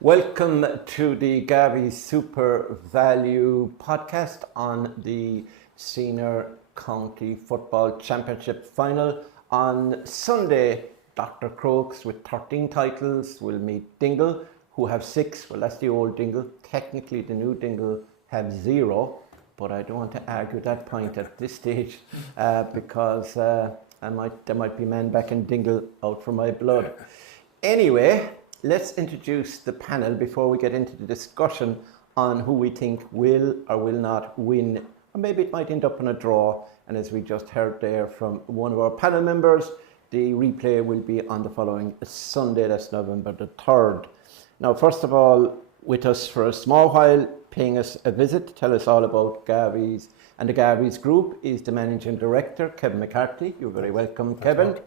Welcome to the Garvey SpuerValu podcast on the Senior County Football Championship final. On Sunday, Dr. Crokes with 13 titles will meet Dingle, who have 6. Well, that's the old Dingle. Technically, the new Dingle have 0, but I don't want to argue that point at this stage because there might be men back in Dingle out for my blood. Anyway, let's introduce the panel before we get into the discussion on who we think will or will not win. Or maybe it might end up in a draw. And as we just heard there from one of our panel members, the replay will be on the following Sunday, that's November the 3rd. Now, first of all, with us for a small while, paying us a visit to tell us all about Garveys and the Garveys group is the Managing Director, Kevin McCarthy. You're very welcome, Kevin.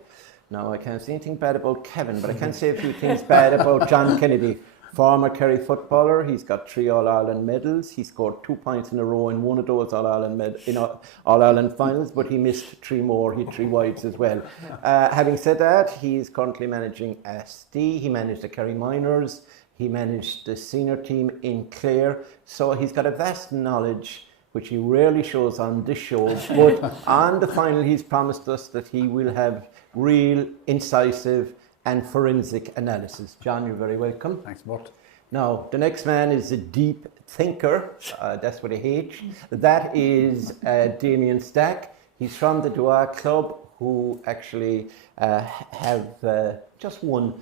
Now, I can't say anything bad about Kevin, but I can say a few things bad about John Kennedy, former Kerry footballer. He's got 3 All-Ireland medals. He scored 2 points in a row in one of those All-Ireland finals, but he missed 3 more. He had 3 wides as well. Having said that, he is currently managing SD. He managed the Kerry Minors. He managed the senior team in Clare. So he's got a vast knowledge, which he rarely shows on this show. But on the final, he's promised us that he will have real, incisive and forensic analysis. John, you're very welcome. Thanks, Bert. Now, the next man is a deep thinker. That's with a H. That is Damien Stack. He's from the Dua Club, who actually have just won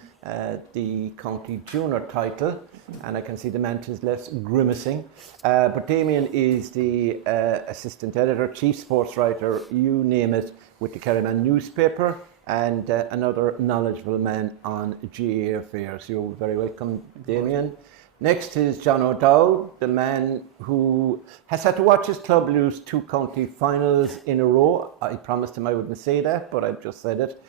the county junior title. And I can see the man to his left grimacing. But Damien is the assistant editor, chief sports writer, you name it, with the Kerryman newspaper, and another knowledgeable man on GAA affairs. You're very welcome, Damien. Next is John O'Dowd, the man who has had to watch his club lose 2 county finals in a row. I promised him I wouldn't say that, but I've just said it.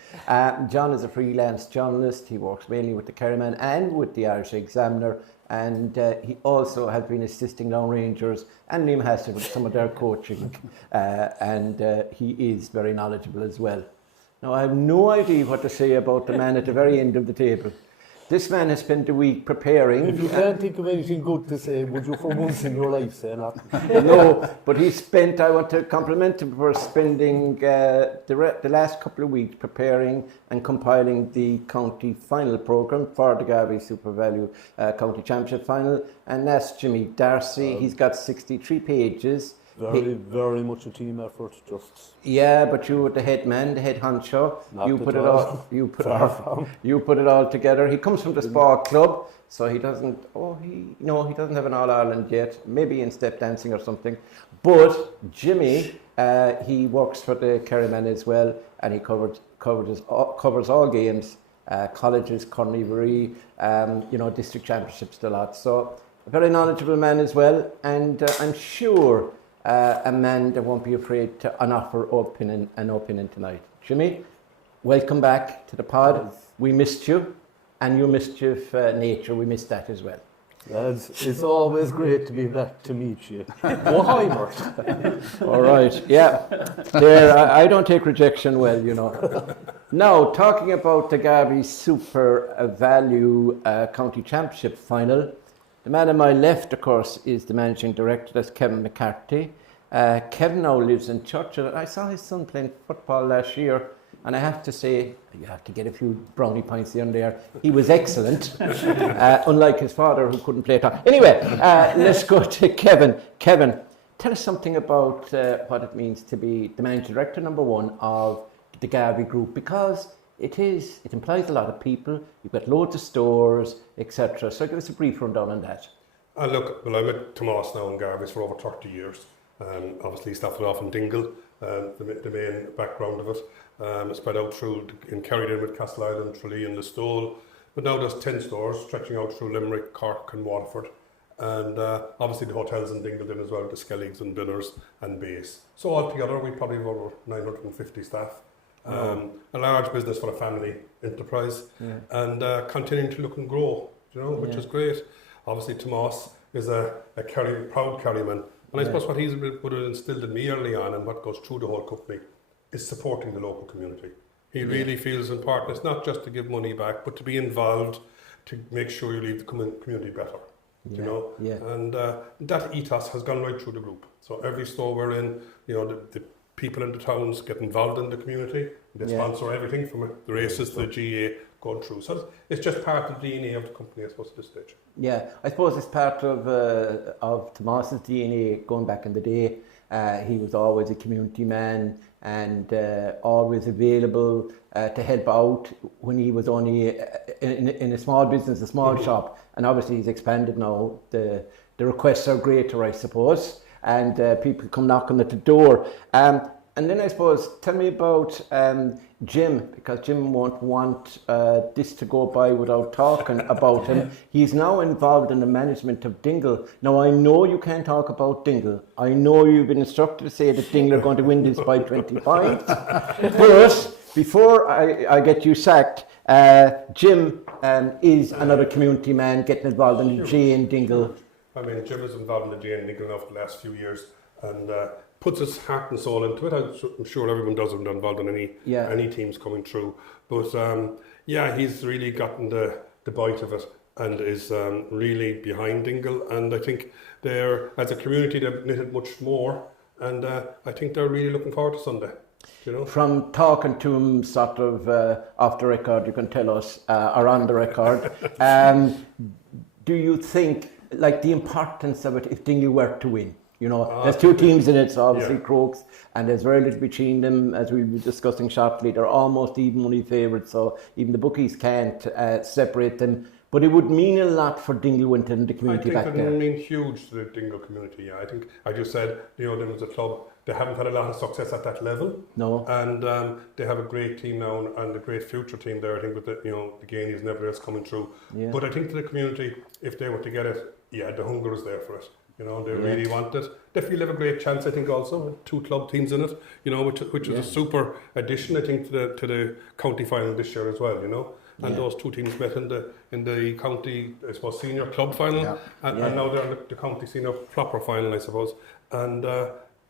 John is a freelance journalist. He works mainly with the Kerryman and with the Irish Examiner, and he also has been assisting Long Rangers and Liam Hassett with some of their coaching, and he is very knowledgeable as well. Now, I have no idea what to say about the man at the very end of the table. This man has spent a week preparing. If you can't think of anything good to say, would you for once in your life say that? No, but I want to compliment him for spending the last couple of weeks preparing and compiling the county final programme for the Garvey SpuerValu County Championship final. And that's Jimmy Darcy. He's got 63 pages. Very much a team effort, just. Yeah, but you were the head man, the head honcho. You put it all together. He comes from the Sport Club, so he doesn't have an All-Ireland yet, maybe in step dancing or something. But Jimmy, he works for the Kerryman as well, and he covers all games, colleges, Cornivery, district championships, the lot. So a very knowledgeable man as well, and I'm sure a man that won't be afraid to offer an opinion tonight. Jimmy, welcome back to the pod. We missed you, and your mischief nature, we missed that as well. Lads, it's always great to be back to meet you. Oh, hi, Bert. All right, yeah. There, I don't take rejection well, you know. Now, talking about the Garvey SpuerValu County Championship final, the man on my left, of course, is the managing director. That's Kevin McCarthy. Kevin now lives in Churchill. I saw his son playing football last year, and I have to say, you have to get a few brownie points here and there. He was excellent, unlike his father, who couldn't play at all. Anyway, let's go to Kevin. Kevin, tell us something about what it means to be the managing director, number 1, of the Garvey Group, because it implies a lot of people. You've got loads of stores, etc. So give us a brief rundown on that. Look, I'm with Tomas now in Garveys for over 30 years. Obviously started off in Dingle, the main background of it. Spread out through in Kerry with Castle Island, Tralee and Listowel. But now there's 10 stores stretching out through Limerick, Cork and Waterford. And obviously the hotels in Dingle then as well, the Skelligs and Binners and Base. So altogether we probably have over 950 staff. A large business for a family enterprise, and continuing to look and grow, which is great. Obviously, Tomas is a proud Kerryman, and I suppose what he's would have instilled in me early on, and what goes through the whole company, is supporting the local community. He really feels important. It's not just to give money back, but to be involved, to make sure you leave the community better. Yeah, You know, yeah. and that ethos has gone right through the group. So every store we're in, you know, the people in the towns get involved in the community. They sponsor everything from the races to the GA going through. So it's just part of the DNA of the company, I suppose, at this stage. Yeah, I suppose it's part of Tomas's DNA going back in the day. He was always a community man and always available to help out when he was only in a small business, a small shop. And obviously he's expanded now. The requests are greater, I suppose, and people come knocking at the door. And then I suppose, tell me about Jim, because Jim won't want this to go by without talking about him. He's now involved in the management of Dingle. Now, I know you can't talk about Dingle. I know you've been instructed to say that Dingle are going to win this by 20 points. But before I get you sacked, Jim is another community man getting involved in the J and Dingle. I mean, Jim is involved in the J and Dingle now for the last few years, and puts his heart and soul into it. I'm sure everyone does when they're involved in any teams coming through. But he's really gotten the bite of it and is really behind Dingle. And I think they're, as a community, they've knitted much more. And I think they're really looking forward to Sunday. You know? From talking to him sort of off the record, you can tell us, or on the record, do you think, like, the importance of it if Dingle were to win? You know, there's two teams in it, so obviously Crokes, and there's very little between them, as we were discussing shortly. They're almost even money favourites, so even the bookies can't separate them. But it would mean a lot for Dingle winning the community back there. I think it would mean huge to the Dingle community, yeah. I think, I just said, you know, them as a club, they haven't had a lot of success at that level. No. And they have a great team now and a great future team there, I think, with the, you know, the Gainies and everybody else coming through. Yeah. But I think to the community, if they were to get it, the hunger is there for it. You know, they really want it. They feel they have a great chance, I think, also with two club teams in it, you know, which is a super addition, I think, to the county final this year as well, you know. And those two teams met in the county, I suppose, senior club final, and now they're in the county senior proper final, I suppose. And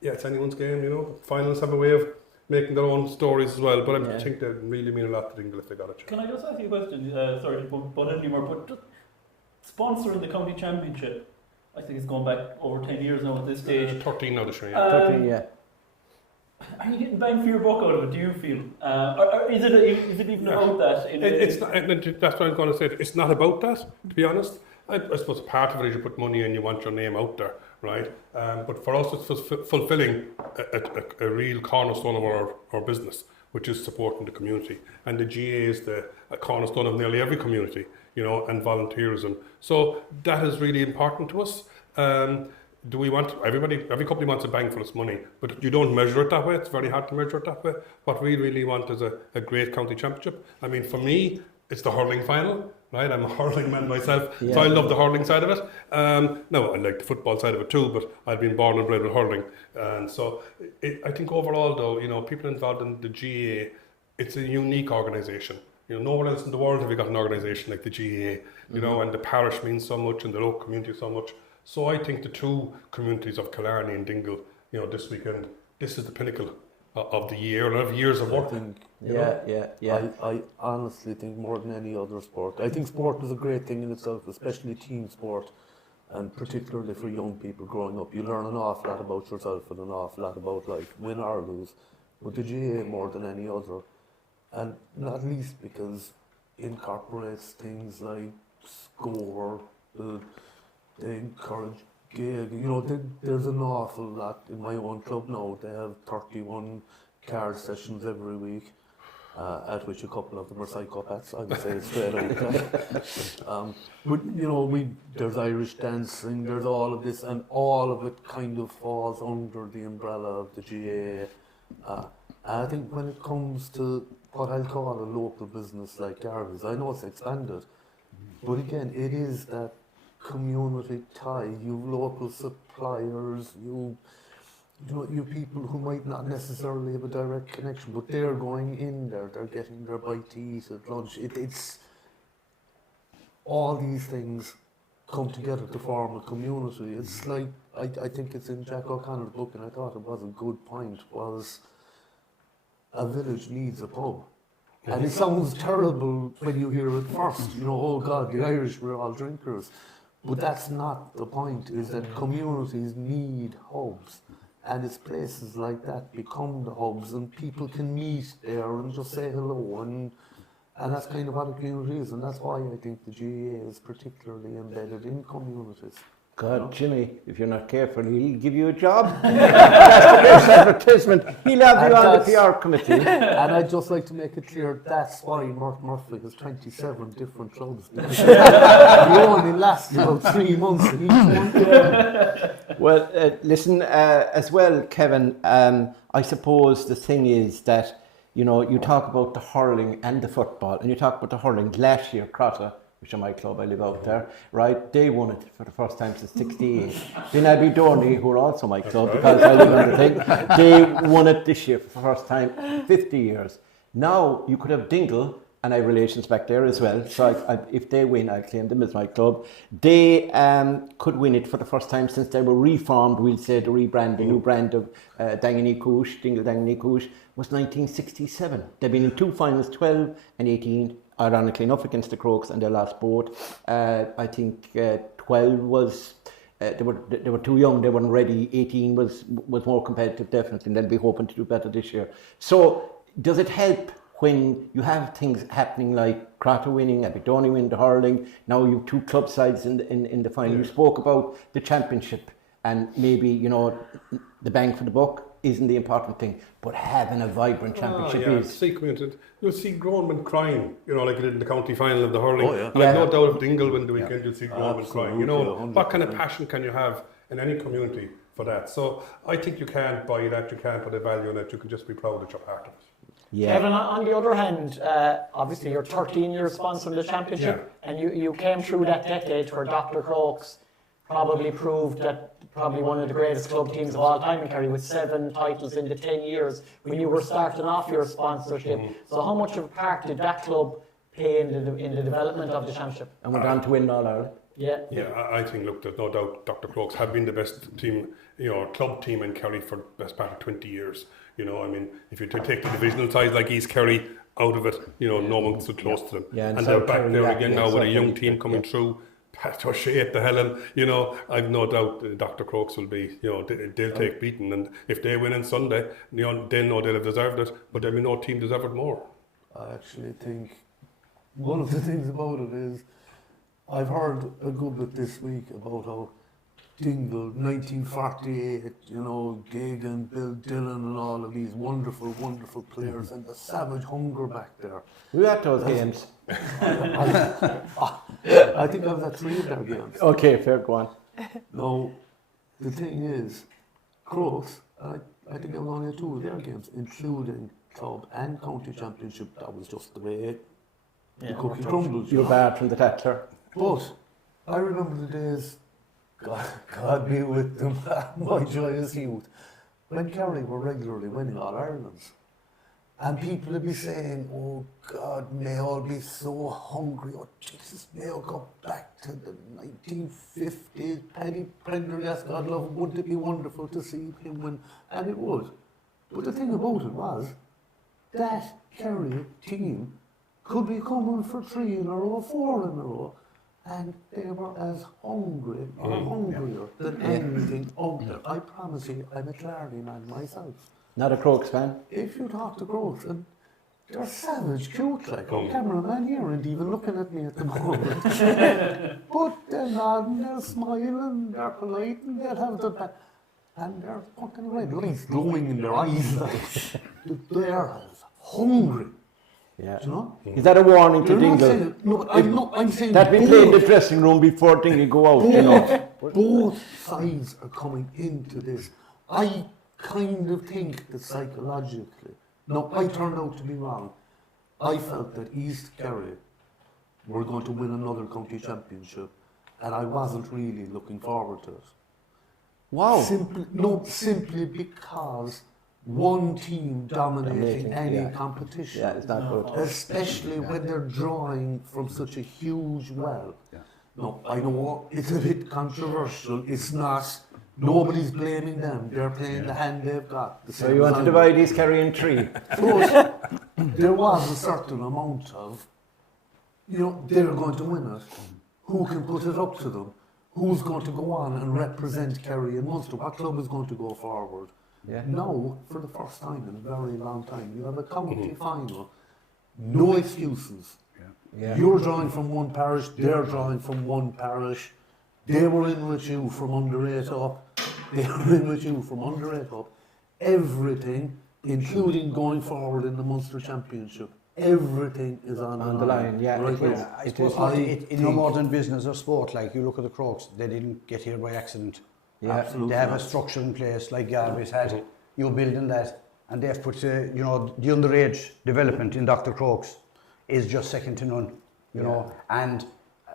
it's anyone's game, you know. Finals have a way of making their own stories as well, but I think they really mean a lot to Dingle if they got it. Can I just ask you a question? Sorry to butt in anymore, but just sponsoring the county championship, I think it's gone back over 10 years now at this stage. 13 now this year, 13, yeah. Are you getting bang for your buck out of it, do you feel? Or is it even about that? It's not, that's what I'm going to say. It's not about that, to be honest. I suppose part of it is you put money in, you want your name out there, right? But for us, it's fulfilling a real cornerstone of our business, which is supporting the community. And the GA is a cornerstone of nearly every community, you know, and volunteerism. So that is really important to us. Do we want, every company wants a bang for its money, but you don't measure it that way. It's very hard to measure it that way. What we really want is a great county championship. I mean, for me, it's the hurling final, right? I'm a hurling man myself, so I love the hurling side of it. No, I like the football side of it too, but I've been born and bred with hurling. And so I think overall though, you know, people involved in the GAA, it's a unique organisation. You know, nowhere else in the world have you got an organisation like the GAA, you know, and the parish means so much and the local community so much. So I think the two communities of Killarney and Dingle, you know, this weekend, this is the pinnacle of the year and of years of work. I honestly think more than any other sport. I think sport is a great thing in itself, especially team sport, and particularly for young people growing up. You learn an awful lot about yourself and an awful lot about life, win or lose. But the GAA more than any other, and not least because it incorporates things like score, they encourage gig. You know, there's an awful lot in my own club now. They have 31 card sessions every week, at which a couple of them are psychopaths, I would say straight out. But you know, there's Irish dancing, there's all of this, and all of it kind of falls under the umbrella of the GAA. I think when it comes to what I'll call a local business like Garveys, I know it's expanded, but again, it is that community tie. You local suppliers, you know, you people who might not necessarily have a direct connection, but they're going in there, they're getting their bite to eat at lunch. It's all these things come together to form a community. It's like, I think it's in Jack O'Connor's book, and I thought it was a good point, was a village needs a pub. And it sounds terrible when you hear it first, you know, oh God, the Irish were all drinkers. But that's not the point, is that communities need hubs. And it's places like that become the hubs, and people can meet there and just say hello. And that's kind of what a community is. And that's why I think the GAA is particularly embedded in communities. God, Jimmy, if you're not careful, he'll give you a job. That's the best advertisement. He'll have you on the PR committee. And I'd just like to make it clear, that's why Mark Murphy has 27 different clubs. He only lasts about 3 months in each one. Well, listen, as well, Kevin, I suppose the thing is that, you know, you talk about the hurling and the football, and you talk about the hurling last year, Crotta, which is my club, I live out there, right? They won it for the first time since '68. Then Aberdeen, who are also my club, because I live on the thing, they won it this year for the first time in 50 years. Now you could have Dingle, and I have relations back there as well, so if they win, I claim them as my club. They could win it for the first time since they were reformed, we'll say, the rebrand, the new brand of Dingle Danganny Coosh, was 1967. They've been in 2 finals, 12 and 18, ironically enough, against the Crokes, and they lost both. I think 12 was they were too young, they weren't ready. 18 was more competitive, definitely, and they'll be hoping to do better this year. So does it help when you have things happening like Crotta winning, Aberdeen winning the hurling? Now you have 2 club sides in the final. You spoke about the championship, and maybe, you know, the bang for the buck isn't the important thing, but having a vibrant championship is. See, you'll see grown men crying, you know, like you did in the county final of the hurling. Oh, yeah. And I've no doubt if Dingle win the weekend, you'll see grown men crying. You know, 100%. what kind of passion can you have in any community for that? So I think you can't buy that, you can't put a value on it, you can just be proud that you're part of it. Yeah. Kevin, on the other hand, obviously you're 13 years sponsoring the championship, and you came through that decade where Dr. Crokes probably proved that probably one of the greatest club teams of all time in Kerry, with 7 titles in the 10 years when you were starting off your sponsorship. So how much of a part did that club play in the development of the championship? And went on to win All Ireland. Yeah. Yeah, I think, look, there's no doubt Dr. Crokes have been the best team, you know, club team in Kerry for the best part of 20 years. You know, I mean, if you take the divisional sides like East Kerry out of it, you know, no one's so close to them. Yeah, and they're back Kerry, there again now with a young South team coming through. Pat O'Shea at the Helen, you know, I've no doubt Dr. Crokes will be, you know, they'll take beating, and if they win on Sunday, you know, they'll know they'll have deserved it, but there'll be no team deserved it more. I actually think one of the things about it is, I've heard a good bit this week about how Dingle, 1948, you know, Gagan, Bill Dillon and all of these wonderful, wonderful players, and the savage hunger back there. We had those games. I think I was at 3 of their games. Okay, fair, go on. Now, the thing is, Crokes, I think I was only at 2 of their games, including club and county championship. That was just the way the cookie crumbles. You're bad from the tackler. But I remember the days, God be with them, my joyous youth, when Kerry were regularly winning All Irelands. And people would be saying, oh God, Mayo be so hungry, oh Jesus, Mayo go back to the 1950s, Paddy Prendergast, God love him, wouldn't it be wonderful to see him win? And it would. But the thing about it was, that Kerry team could be coming for 3 in a row, 4 in a row, and they were as hungry or hungrier than anything out there. I promise you, I'm a Clarny man myself. Not a Crokes fan? If you talk to Crokes, and they're savage cute, like our cameraman here isn't even looking at me at the moment. But they're nodding, they're smiling, they're polite, and they'll have the back. And they're fucking red lights glowing in their eyes. Like, they're as hungry. Yeah. Do you know? Is that a warning to You're not Dingle? saying, no, I'm saying That we play in the dressing room before Dingle go out, you know. both sides are coming into this. I kind of think that psychologically, no, I turned out to be wrong. I felt that East Kerry were going to win another county championship, and I wasn't really looking forward to it. Wow. Simply because one team dominating any competition. Yeah, it's not good. Especially when they're drawing from such a huge well. No, I know it's a bit controversial. It's not. Nobody's blaming them. They're playing the hand they've got. So you want to divide East Kerry in 3? there was a certain amount of, they're going to win it. Who can put it up to them? Who's going to go on and represent Kerry and Munster? What club is going to go forward? Yeah. Now, for the first time in a very long time, you have a county final. No excuses. Yeah. You're drawing from one parish, they're drawing from one parish. They were in with you from under 8 up. They were in with you from under 8 up. Everything, including going forward in the Munster Championship, everything is on the line. Yeah, right it is. now. I suppose in no more than business or sport, like you look at the Crokes, they didn't get here by accident. Yeah. Absolutely. They have a structure in place, like Garveys had. You build in that, and they've put, the underage development in Dr. Crokes is just second to none, you know. And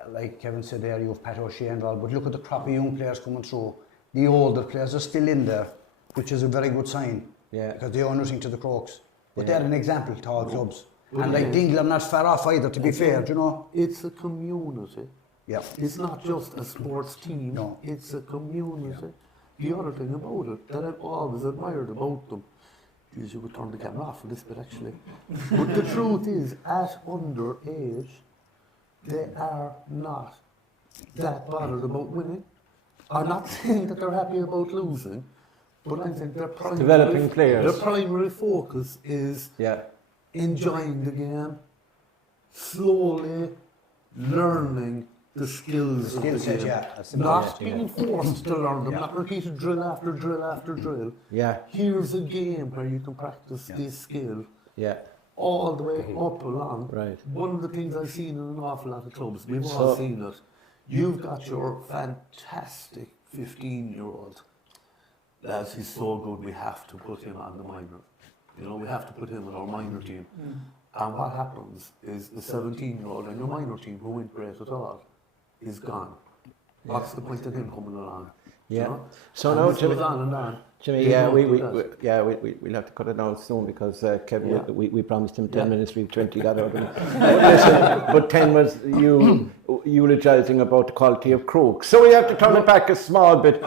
like Kevin said there, you have Pat O'Shea and all, but look at the crop of young players coming through. The older players are still in there, which is a very good sign. Yeah. Because they owe nothing to the Crokes. But they're an example to all clubs. And like Dingle, I'm not far off either, to be fair, do you know? It's a community. Yeah. It's not just a sports team, No. it's a community. The other thing about it that I've always admired about them, geez, you could turn the camera off for this bit actually, but the truth is, at underage, they are not that bothered about winning. I'm not saying that they're happy about losing, but I think their primary, Developing players. Their primary focus is Yeah. enjoying the game, slowly learning the skills of the set, game. yeah. That's the Not best, being forced to learn them, not repeated drill after drill after drill. Yeah. Here's a game where you can practice this skill Yeah. all the way up along. Right. One of the things I've seen in an awful lot of clubs, we've all seen it, you've got your fantastic 15-year-old. Lads, he's so good, we have to put him on the minor. We have to put him in our minor team. And what happens is the 17-year-old in your minor team who went great at all is gone. What's the point of him coming along? Yeah. So and now, this Jimmy, goes on and on. Jimmy, They yeah, don't we do that. we'll have to cut it out soon because Kevin, Yeah. we promised him 10 minutes, we've 20 got out of him. Listen, but 10 was you eulogising about the quality of Crokes. So we have to turn it back a small bit.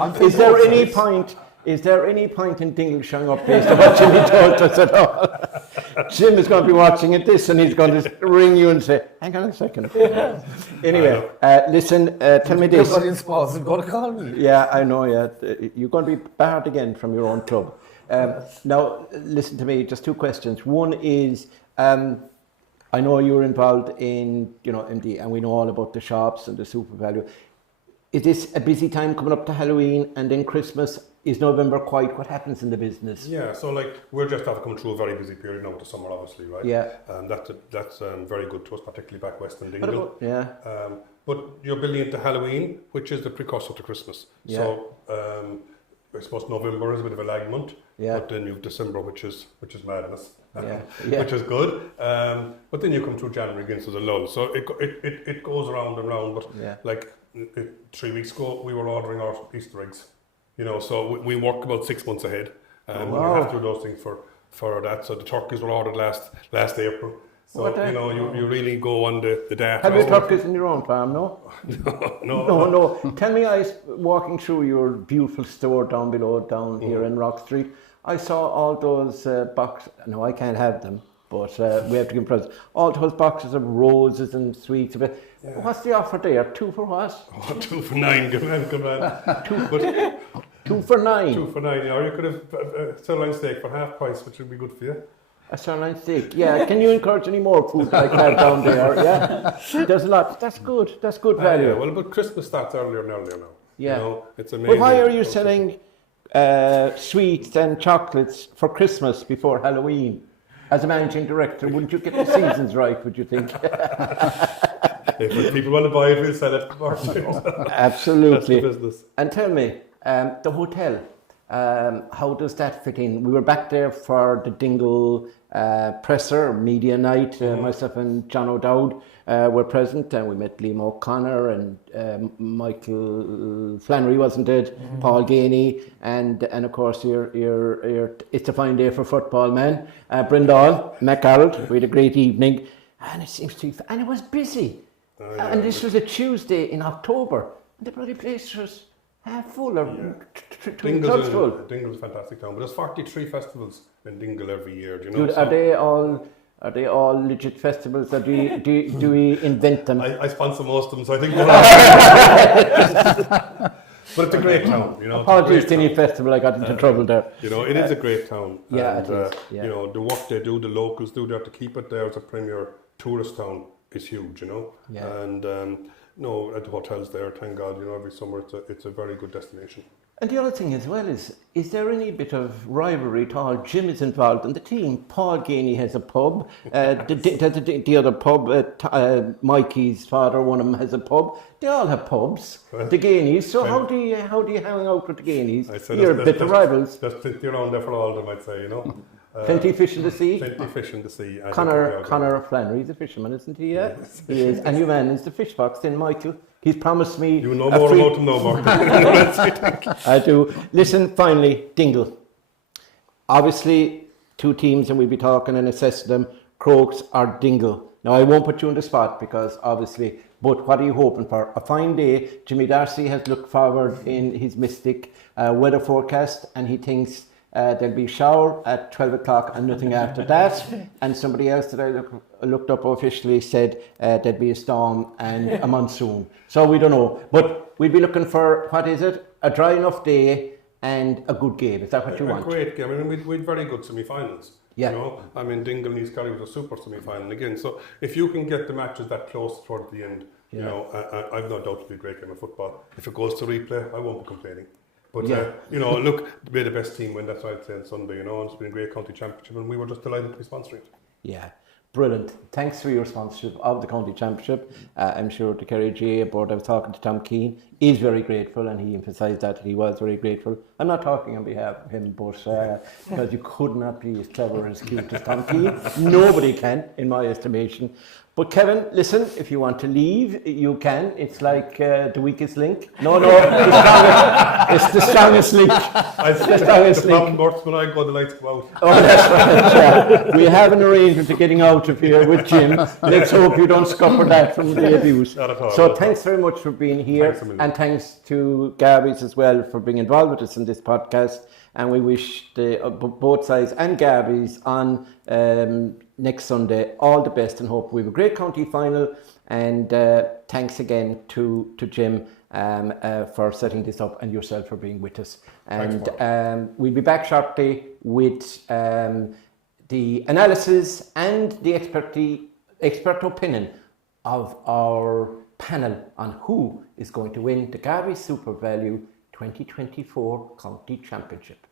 Is there any point in Dingle showing up based on what Jimmy told us at all? Jim is going to be watching this and he's going to ring you and say, hang on a second. Anyway, listen, tell me this. Everybody in sports is going to call me. Yeah, I know, yeah. You're going to be barred again from your own club. Now, listen to me, just two questions. One is, I know you're involved in, MD, and we know all about the shops and the SpuerValu. Is this a busy time coming up to Halloween and then Christmas? Is November quite what happens in the business? Yeah, so we're just after coming through a very busy period now with the summer, obviously, right? Yeah. And that's very good to us, particularly back west in Dingle. Yeah. But you're building into Halloween, which is the precursor to Christmas. Yeah. So I suppose November is a bit of a lag month, Yeah. but then you've December, which is madness, Yeah. Yeah. which is good. But then you come through January again, so there's a lull. So it goes around and round. But Yeah. 3 weeks ago, we were ordering our Easter eggs. So we work about 6 months ahead. Wow. We have to do those things for that. So the turkeys were ordered last April. So you really go on the data. Have you turkeys in your own farm, no? No. Tell me, I was walking through your beautiful store down below, down here in Rock Street. I saw all those boxes. No, I can't have them, but we have to give presents. All those boxes of roses and sweets. Yeah. What's the offer there? 2 for what? 2 for 9, good man. 2 for 9. 2 for 9, or you could have a sirloin steak for half price, which would be good for you. A sirloin steak, yeah. Can you encourage any more food like that down there? Yeah, there's a lot. That's good. That's good value. Well, but Christmas starts earlier and earlier now. Yeah, it's amazing. But why are you selling sweets and chocolates for Christmas before Halloween? As a managing director, wouldn't you get the seasons right? Would you think? If people want to buy it, we'll sell it first. Absolutely. That's the business. And tell me, the hotel. How does that fit in? We were back there for the Dingle presser media night. Myself and John O'Dowd were present, and we met Liam O'Connor and Michael Flannery, wasn't it? Paul Ganey, and of course your It's a Fine Day for Football man, Brindle McArrold. We had a great evening, and it seems to be, and it was busy. And this was a Tuesday in October. The bloody place was half full, or Dingle's a fantastic town, but there's 43 festivals in Dingle every year. Do you know? Are they all Are they all legit festivals, or do we invent them? I sponsor most of them, so I think but it's a great town, you know. Apologies to any festival, I got into trouble there. You know, it is a great town. Yeah, and, it is. Yeah. You know, the work they do, the locals do there to keep it there as a premier tourist town is huge, you know. Yeah. And no, at the hotels there, thank God, you know, every summer it's a very good destination. And the other thing as well is there any bit of rivalry at all? Jim is involved in the team. Paul Ganey has a pub. The other pub, Mikey's father, one of them has a pub. They all have pubs. The Ganeys. So how do you hang out with the Ganeys? You're a bit of rivals. There's plenty around there for all of them, I'd say, you know. Plenty of fish in the sea. Plenty of fish in the sea. Connor Flannery's a fisherman, isn't he? Yeah, yes. He is. And your man is the fish box, then Michael. He's promised me. You know more about him now, Mark. I do. Listen, finally, Dingle. Obviously, two teams, and we'll be talking and assessing them. Crokes or Dingle. Now, I won't put you on the spot because obviously, but what are you hoping for? A fine day. Jimmy Darcy has looked forward in his mystic weather forecast, and he thinks there'll be a shower at 12 o'clock and nothing after that. And somebody else that I looked up officially said there'd be a storm and a monsoon. So we don't know. But we'd be looking for, what is it? A dry enough day and a good game. Is that what you want? A great game. I mean, we'd very good semi-finals. Yeah. You know, I mean, Dingle and East Kerry was a super semi-final again. So if you can get the matches that close toward the end, you know, I've no doubt it'll be a great game of football. If it goes to replay, I won't be complaining. But, you know, look, may the best team win, that's what I'd say on Sunday, you know, and it's been a great county championship and we were just delighted to be sponsoring it. Yeah, brilliant. Thanks for your sponsorship of the county championship. I'm sure the Kerry GA board, I was talking to Tom Keane, is very grateful, and he emphasised that he was very grateful. I'm not talking on behalf of him, but because you could not be as clever as cute as Tom Keane. Nobody can, in my estimation. But Kevin, listen, if you want to leave, you can. It's like the weakest link. No, it's the strongest link. It's the strongest link. When I go, the lights go out. Oh, that's right. Yeah. We have an arrangement of getting out of here with Jim. Let's hope you don't scupper that from the abuse. Not at all. So thanks very much for being here. Thanks and thanks to Garveys as well for being involved with us in this podcast. And we wish both sides and Garveys on next Sunday all the best and hope we have a great county final. And thanks again to Jim for setting this up and yourself for being with us. And we'll be back shortly with the analysis and the expert opinion of our panel on who is going to win the Garvey SpuerValu 2024 County Championship.